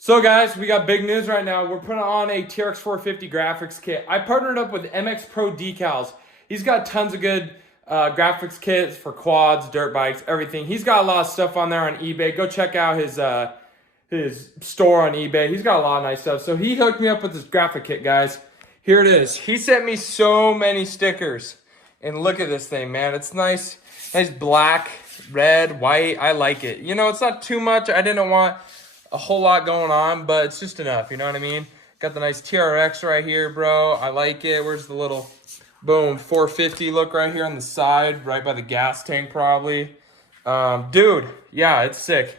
So guys, we got big news right now. We're putting on a TRX450 graphics kit. I partnered up with MX Pro Decals. He's got tons of good graphics kits for quads, dirt bikes, everything. He's got a lot of stuff on there on eBay. Go check out his store on eBay. He's got a lot of nice stuff. So he hooked me up with this graphic kit, guys. Here it is. He sent me so many stickers. And look at this thing, man. It's nice. Nice black, red, white. I like it. You know, it's not too much. I didn't want a whole lot going on, but it's just enough, you know what I mean? Got the nice TRX right here, bro. I like it. Where's the little, boom, 450 look right here on the side, right by the gas tank probably. Dude, yeah, it's sick.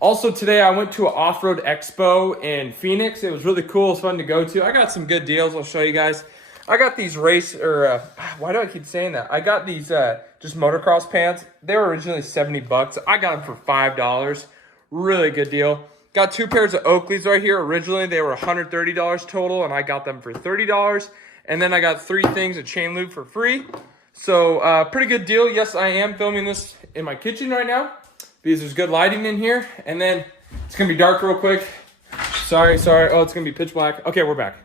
Also today I went to an off-road expo in Phoenix. It was really cool. It was fun to go to. I got some good deals. I'll show you guys. I got these why do I keep saying that? I got these just motocross pants. They were originally 70 bucks. I got them for $5. Really good deal. Got two pairs of Oakleys right here. Originally, they were $130 total, and I got them for $30. And then I got 3 things of chain lube for free. So, pretty good deal. Yes, I am filming this in my kitchen right now because there's good lighting in here. And then it's going to be dark real quick. Sorry. Oh, it's going to be pitch black. Okay, we're back.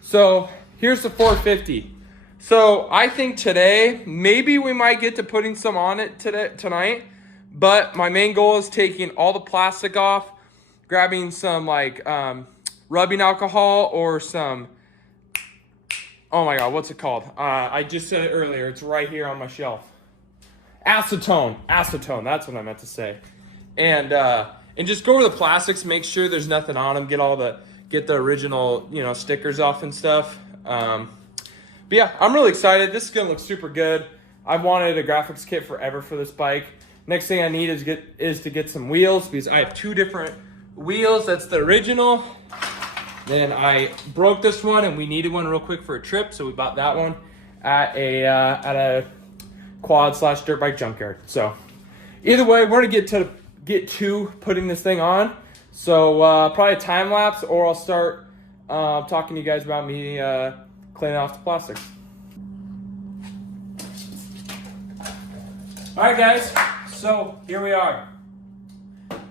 So, here's the 450. So, I think today, maybe we might get to putting some on it tonight. But my main goal is taking all the plastic off, grabbing some rubbing alcohol or some, oh my God, what's it called? I just said it earlier. It's right here on my shelf. Acetone, that's what I meant to say. And just go over the plastics, make sure there's nothing on them, get the original, stickers off and stuff. But yeah, I'm really excited. This is gonna look super good. I've wanted a graphics kit forever for this bike. Next thing I need is to get some wheels because I have 2 different wheels. That's the original. Then I broke this one and we needed one real quick for a trip, so we bought that one at a quad / dirt bike junkyard. So either way, we're gonna get to putting this thing on. So probably a time lapse, or I'll start talking to you guys about me cleaning off the plastics. All right, guys. So here we are.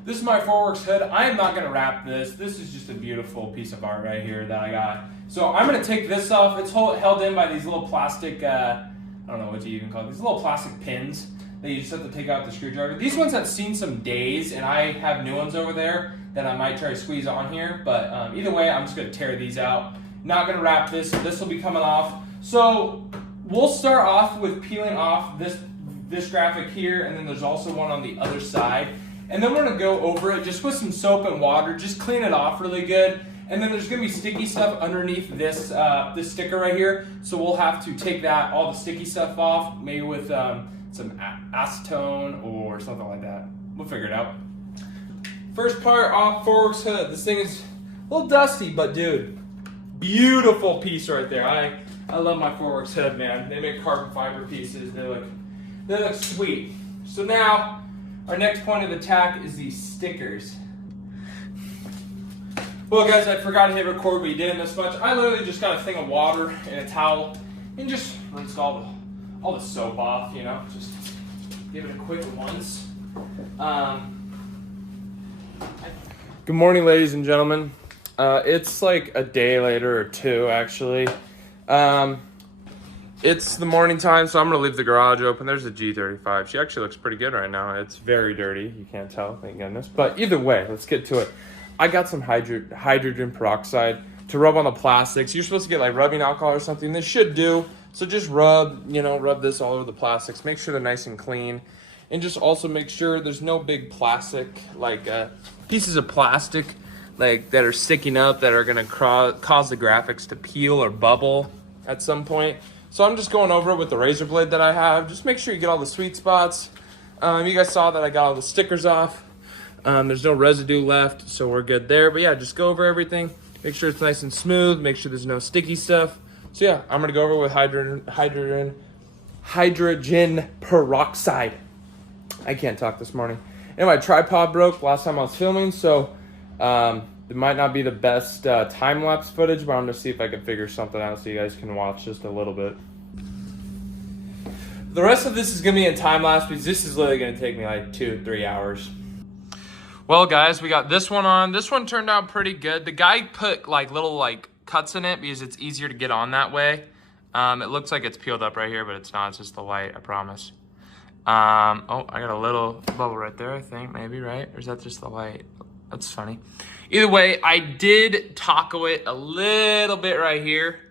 This is my Forworks hood. I am not gonna wrap this. This is just a beautiful piece of art right here that I got. So I'm gonna take this off. It's held in by these little plastic, I don't know what you even call it, these little plastic pins that you just have to take out the screwdriver. These ones have seen some days, and I have new ones over there that I might try to squeeze on here. But either way, I'm just gonna tear these out. Not gonna wrap this, so this will be coming off. So we'll start off with peeling off this graphic here, and then there's also one on the other side. And then we're gonna go over it just with some soap and water, just clean it off really good. And then there's gonna be sticky stuff underneath this this sticker right here. So we'll have to take all the sticky stuff off, maybe with some acetone or something like that. We'll figure it out. First part off Forworks hood. This thing is a little dusty, but dude, beautiful piece right there. I love my Forworks hood, man. They make carbon fiber pieces. They look sweet. So now, our next point of attack is these stickers. Well, guys, I forgot to hit record, but you didn't miss much. I literally just got a thing of water and a towel and just rinsed all the soap off, just give it a quick once. Good morning, ladies and gentlemen. It's like a day later or 2, actually. It's the morning time, so I'm gonna leave the garage open. There's a G35. She actually looks pretty good right now. It's very dirty. You can't tell, thank goodness. But either way, let's get to it. I got some hydrogen peroxide to rub on the plastics. You're supposed to get like rubbing alcohol or something. This should do. So just rub this all over the plastics. Make sure they're nice and clean. And just also make sure there's no big plastic, pieces of plastic that are sticking up that are gonna cause the graphics to peel or bubble at some point. So I'm just going over it with the razor blade that I have. Just make sure you get all the sweet spots. You guys saw that I got all the stickers off. There's no residue left, so we're good there. But yeah, just go over everything. Make sure it's nice and smooth. Make sure there's no sticky stuff. So yeah, I'm gonna go over with hydrogen peroxide. I can't talk this morning. And my tripod broke last time I was filming, so it might not be the best time-lapse footage, but I'm gonna see if I can figure something out so you guys can watch just a little bit. The rest of this is gonna be in time-lapse because this is literally gonna take me like 2 to 3 hours. Well, guys, we got this one on. This one turned out pretty good. The guy put like little like cuts in it because it's easier to get on that way. It looks like it's peeled up right here, but it's not. It's just the light, I promise. Oh, I got a little bubble right there, I think, maybe, right? Or is that just the light? That's funny. Either way, I did taco it a little bit right here.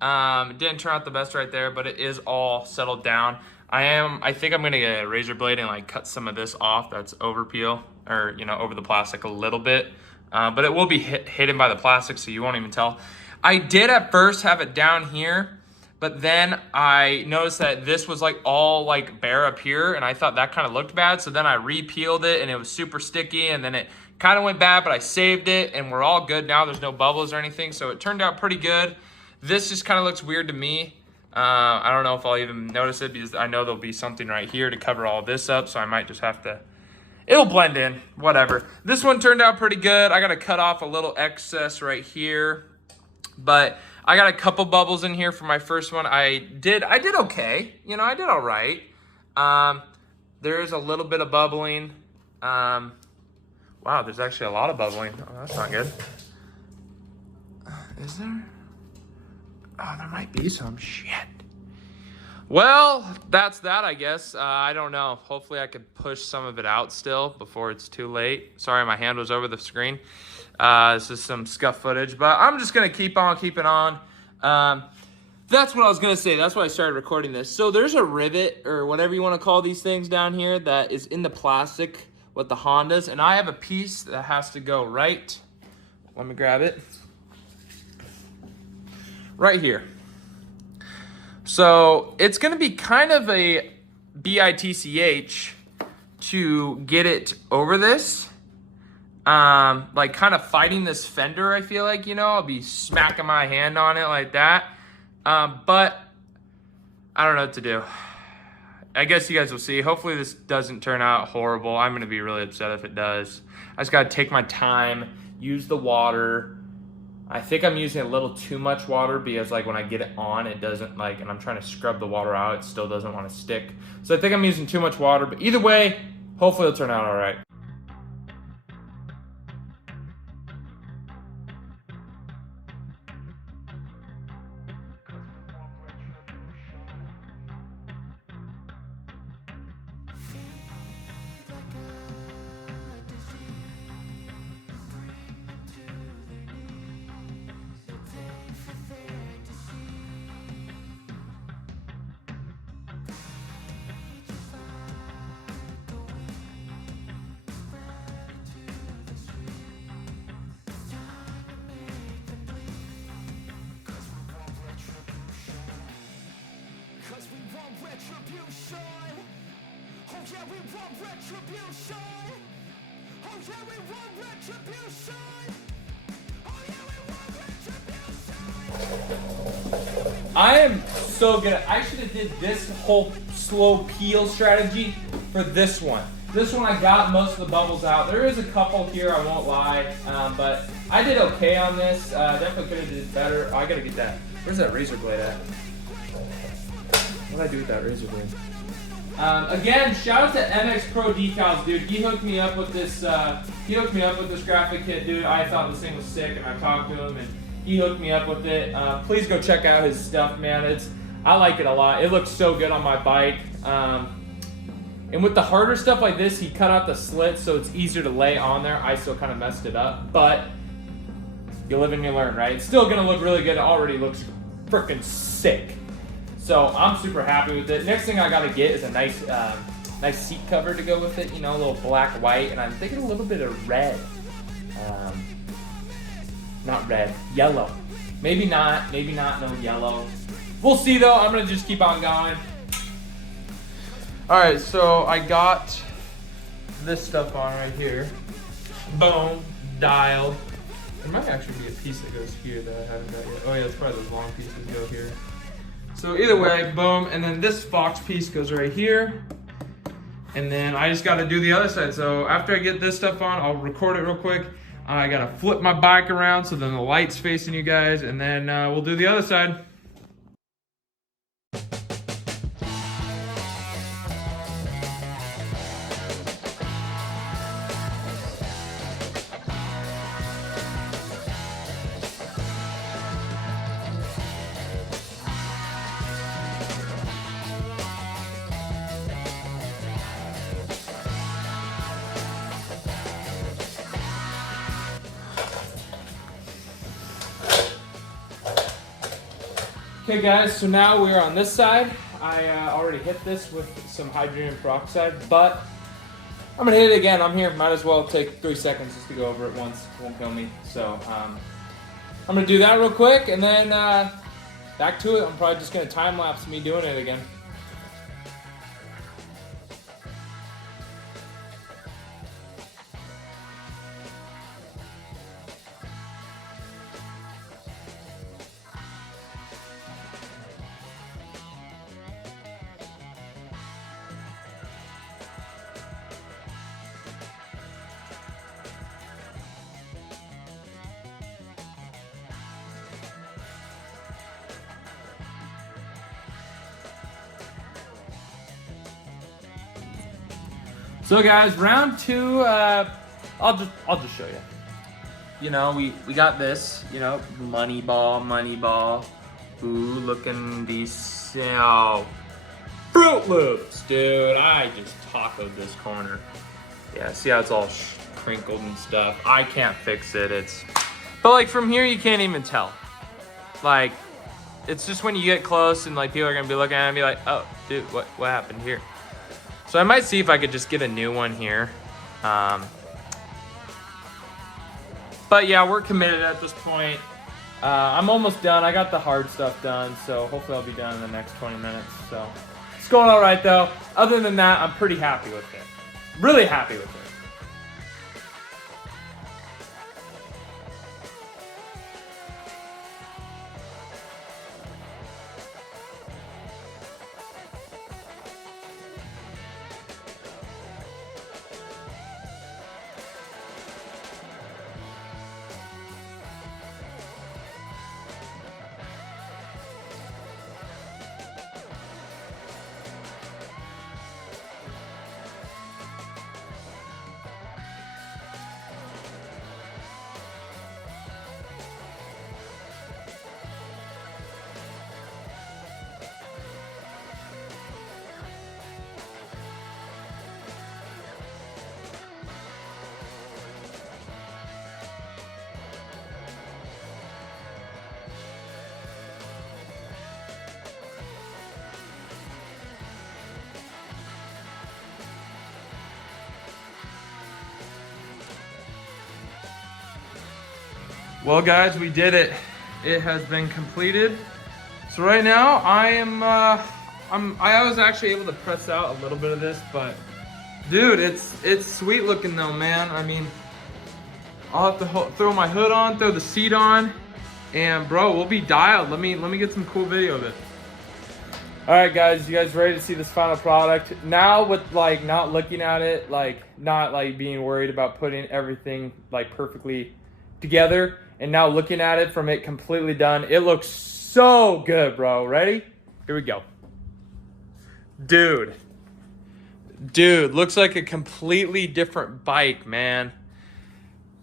It didn't turn out the best right there, but it is all settled down. I think I'm gonna get a razor blade and like cut some of this off that's over peel, or over the plastic a little bit. But it will be hidden by the plastic, so you won't even tell. I did at first have it down here, but then I noticed that this was like all like bare up here, and I thought that kind of looked bad. So then I re-peeled it and it was super sticky, and then it kind of went bad, but I saved it and we're all good now. There's no bubbles or anything, so it turned out pretty good. This just kind of looks weird to me. I don't know if I'll even notice it because I know there'll be something right here to cover all this up, so I might just have to, it'll blend in, whatever. This one turned out pretty good. I got to cut off a little excess right here, but I got a couple bubbles in here for my first one. I did okay. I did all right. There is a little bit of bubbling. Wow, there's actually a lot of bubbling. Oh, that's not good. Is there? Oh, there might be some. Shit. Well, that's that, I guess. I don't know. Hopefully I could push some of it out still before it's too late. Sorry, my hand was over the screen. This is some scuff footage, but I'm just going to keep on keeping on. That's what I was going to say. That's why I started recording this. So there's a rivet, or whatever you want to call these things down here, that is in the plastic with the Hondas, and I have a piece that has to go right. Let me grab it. Right here. So it's going to be kind of a bitch to get it over this. Like kind of fighting this fender, I feel like, I'll be smacking my hand on it like that. But I don't know what to do. I guess you guys will see. Hopefully this doesn't turn out horrible. I'm going to be really upset if it does. I just got to take my time, use the water. I think I'm using a little too much water because like when I get it on, it doesn't like, and I'm trying to scrub the water out, it still doesn't want to stick. So I think I'm using too much water, but either way, hopefully it'll turn out all right. Retribution. Oh yeah, we want retribution. Oh yeah, we want retribution. Oh yeah, we want retribution. I am so good at, I should have did this whole slow peel strategy for this one. This one I got most of the bubbles out. There is a couple here, I won't lie, but I did okay on this. Definitely could have did better. Oh, I gotta get that. Where's that razor blade at? What did I do with that razor blade? Again, shout out to MX Pro Decals, dude. He hooked me up with this. He hooked me up with this graphic kit, dude. I thought this thing was sick, and I talked to him, and he hooked me up with it. Please go check out his stuff, man. I like it a lot. It looks so good on my bike. And with the harder stuff like this, he cut out the slits so it's easier to lay on there. I still kind of messed it up, but you live and you learn, right? It's still gonna look really good. It already looks freaking sick. So I'm super happy with it. Next thing I gotta get is a nice seat cover to go with it. You know, a little black, white, and I'm thinking a little bit of red. Not red, yellow. Maybe not, no yellow. We'll see though, I'm gonna just keep on going. All right, so I got this stuff on right here. Boom, dialed. There might actually be a piece that goes here that I haven't got yet. Oh yeah, it's probably those long pieces go here. So either way, boom, and then this Fox piece goes right here. And then I just gotta do the other side. So after I get this stuff on, I'll record it real quick. I gotta flip my bike around so then the light's facing you guys, and then we'll do the other side. Okay guys, so now we're on this side. I already hit this with some hydrogen peroxide, but I'm gonna hit it again. I'm here, might as well take 3 seconds just to go over it once. It won't kill me. So I'm gonna do that real quick and then back to it. I'm probably just gonna time lapse me doing it again. So guys, round 2, I'll just show you. You know, we got this, you know, money ball. Ooh, looking decent. Oh, Fruit Loops, dude. I just tacoed this corner. Yeah, see how it's all crinkled and stuff. I can't fix it. But like from here, you can't even tell. Like, it's just when you get close and like people are gonna be looking at it and be like, oh, dude, what happened here? So I might see if I could just get a new one here. But yeah, we're committed at this point. I'm almost done. I got the hard stuff done, so hopefully I'll be done in the next 20 minutes. So it's going all right though. Other than that, I'm pretty happy with it. Really happy with it. Well guys, we did it. It has been completed. So right now I was actually able to press out a little bit of this, but dude, it's sweet looking though, man. I mean, I'll have to throw my hood on, throw the seat on, and bro, we'll be dialed. Let me get some cool video of it. All right guys, you guys ready to see this final product? Now with like not looking at it, like not like being worried about putting everything like perfectly together, and now looking at it from it completely done, it looks so good, bro. Ready? Here we go. Dude, looks like a completely different bike, man.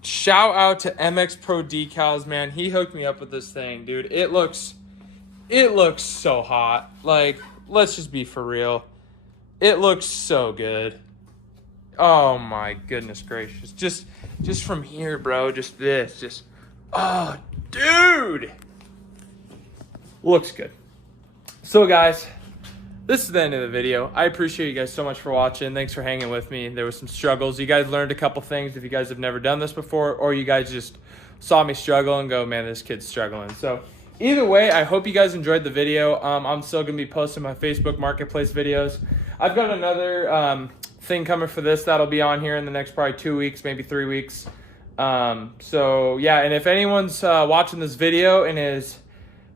Shout out to MX Pro Decals, man. He hooked me up with this thing, dude. It looks so hot. Like, let's just be for real. It looks so good. Oh my goodness gracious. Just from here, bro, oh, dude. Looks good. So guys, this is the end of the video. I appreciate you guys so much for watching. Thanks for hanging with me. There was some struggles. You guys learned a couple things if you guys have never done this before, or you guys just saw me struggle and go, man, this kid's struggling. So either way, I hope you guys enjoyed the video. I'm still gonna be posting my Facebook Marketplace videos. I've got another thing coming for this that'll be on here in the next probably 2 weeks, maybe 3 weeks. So yeah, and if anyone's watching this video and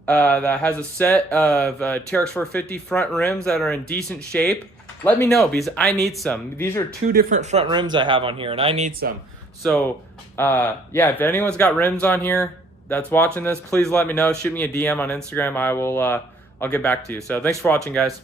that has a set of TRX450 front rims that are in decent shape, let me know because I need some. These are 2 different front rims I have on here and I need some. So yeah, if anyone's got rims on here that's watching this, please let me know. Shoot me a DM on Instagram. I'll get back to you. So thanks for watching, guys.